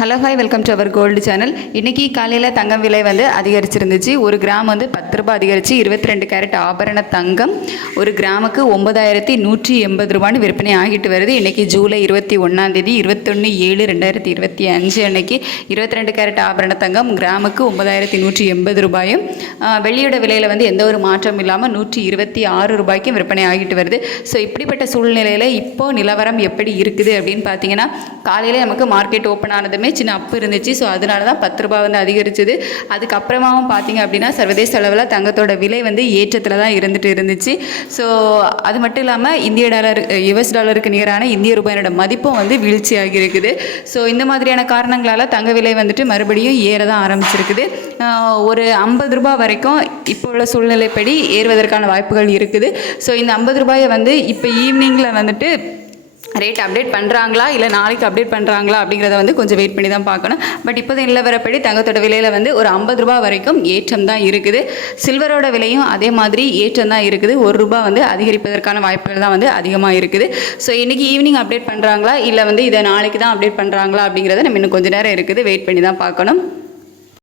Hello hi welcome to our gold channel இன்றைக்கி காலையில் தங்கம் விலை வந்து அதிகரிச்சிருந்துச்சு. ஒரு கிராம் வந்து பத்து ரூபாய் அதிகரித்து இருபத்தி ரெண்டு கேரட் ஆபரண தங்கம். ஒரு கிராமுக்கு ஒன்பதாயிரத்தி நூற்றி எண்பது ரூபான்னு விற்பனை ஆகிட்டு வருது. இன்றைக்கி ஜூலை இருபத்தி ஒன்றாந்தேதி இருபத்தொன்று ஏழு ரெண்டாயிரத்தி இருபத்தி அஞ்சு அன்னைக்கு இருபத்தி ரெண்டு கேரட் ஆபரண தங்கம் கிராமுக்கு ஒன்பதாயிரத்தி நூற்றி எண்பது ரூபாயும் வெள்ளியோட விலையில் வந்து எந்த ஒரு மாற்றம் இல்லாமல் நூற்றி இருபத்தி ஆறு ரூபாய்க்கும் விற்பனை ஆகிட்டு வருது. ஸோ இப்படிப்பட்ட சூழ்நிலையில் இப்போது நிலவரம் எப்படி இருக்குது அப்படின்னு பார்த்தீங்கன்னா காலையில் நமக்கு மார்க்கெட் ஓப்பன் ஆனதுமே சின்ன அப்பு இருந்துச்சு. ஸோ அதனால தான் பத்து ரூபாய் வந்து அதிகரிச்சது. அதுக்கப்புறமாவும் பார்த்தீங்க அப்படின்னா சர்வதேச அளவில் தங்கத்தோட விலை வந்து ஏற்றத்தில் தான் இருந்துட்டு இருந்துச்சு. ஸோ அது மட்டும் இல்லாமல் இந்திய டாலர் யுஎஸ் டாலருக்கு நிகரான இந்திய ரூபாயினோட மதிப்பும் வந்து வீழ்ச்சியாகி இருக்குது. ஸோ இந்த மாதிரியான காரணங்களால் தங்க விலை வந்துட்டு மறுபடியும் ஏற தான் ஆரம்பிச்சிருக்குது ஒரு ஐம்பது ரூபாய் வரைக்கும் இப்போ உள்ள சூழ்நிலைப்படி ஏறுவதற்கான வாய்ப்புகள் இருக்குது. ஸோ இந்த ஐம்பது ரூபாயை வந்து இப்போ ஈவினிங்கில் வந்துட்டு ரேட் அப்டேட் பண்ணுறாங்களா இல்லை நாளைக்கு அப்டேட் பண்ணுறாங்களா அப்படிங்கிறத வந்து கொஞ்சம் வெயிட் பண்ணி தான் பார்க்கணும். பட் இப்போது நிலவரப்படி தங்கத்தோட விலையில் வந்து ஒரு ஐம்பது ரூபா வரைக்கும் ஏற்றம் தான் இருக்குது. சில்வரோட விலையும் அதே மாதிரி ஏற்றம் தான் இருக்குது. ஒரு ரூபா வந்து அதிகரிப்பதற்கான வாய்ப்புகள் தான் வந்து அதிகமாக இருக்குது. ஸோ இன்றைக்கி ஈவினிங் அப்டேட் பண்ணுறாங்களா இல்லை வந்து இதை நாளைக்கு தான் அப்டேட் பண்ணுறாங்களா அப்படிங்கிறத நம்ம இன்னும் கொஞ்சம் நேரம் இருக்குது. வெயிட் பண்ணி தான் பார்க்கணும்.